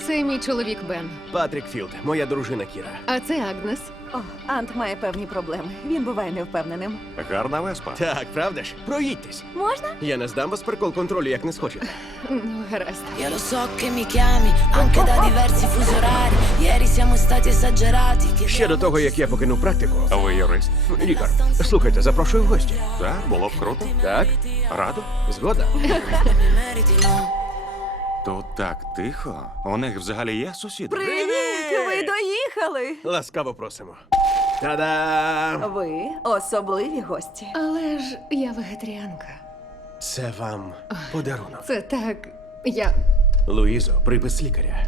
Це мій чоловік Бен. Патрік Філд, моя дружина Кіра. А це Агнес. О, Ант має певні проблеми. Він буває невпевненим. Гарна веспа. Так, правда ж? Проїдьтесь. Можна? Я не здам вас прикол контролю, як не схочете. Ну, гаразд. Io lo so che mi chiami anche da diversi fusi orari. Ieri siamo stati esagerati. Ще до того, як я покинув практику. Ви юрист? Лікар, слухайте, запрошую в гості. Так, було б круто. Так? Радо? Згода? Meriti, no? Тут так тихо. У них взагалі є сусіди? Привіт! Ви доїхали! Ласкаво просимо. Та-дам! Ви особливі гості. Але ж я вегетаріанка. Це вам подарунок. Це так. Луїзо, припис лікаря.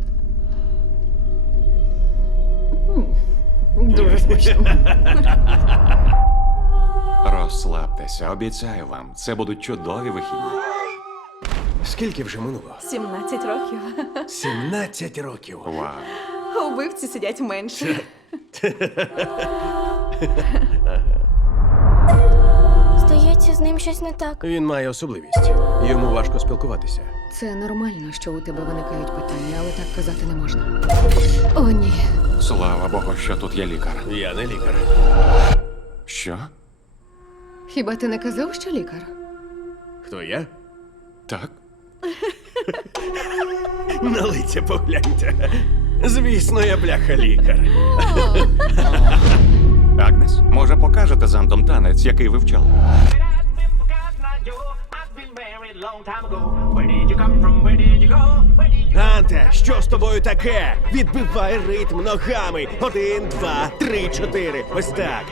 Дуже смачно. Розслабтеся, обіцяю вам. Це будуть чудові вихідні. Скільки вже минуло? 17 років. 17 років. Вау. Убивці сидять менше. Здається, з ним щось не так. Він має особливість. Йому важко спілкуватися. Це нормально, що у тебе виникають питання, але так казати не можна. О, ні. Слава Богу, що тут є лікар. Я не лікар. Що? Хіба ти не казав, що лікар? Хто я? Так? На лиця погляньте. Звісно, я бляха лікар. Агнес, може покажете з Антом танець, який вивчали? Анте, що з тобою таке? Відбивай ритм ногами. 1, 2, 3, 4. Ось так.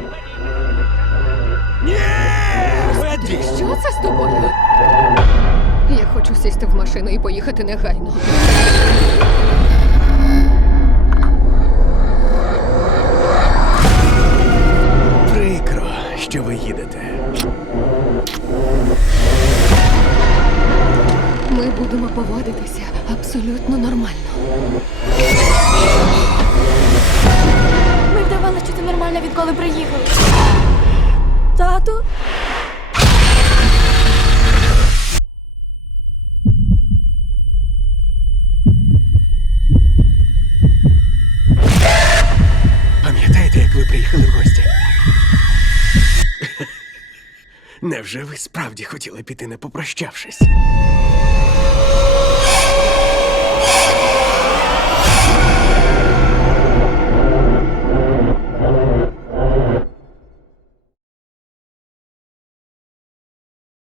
Ні! Веди! Що це з тобою? Я хочу сісти в машину і поїхати негайно. Прикро, що ви їдете. Ми будемо поводитися абсолютно нормально. Ми вдавали, що ти нормально, відколи приїхали. Тату? Пам'ятаєте, як ви приїхали в гості? Невже ви справді хотіли піти, не попрощавшись?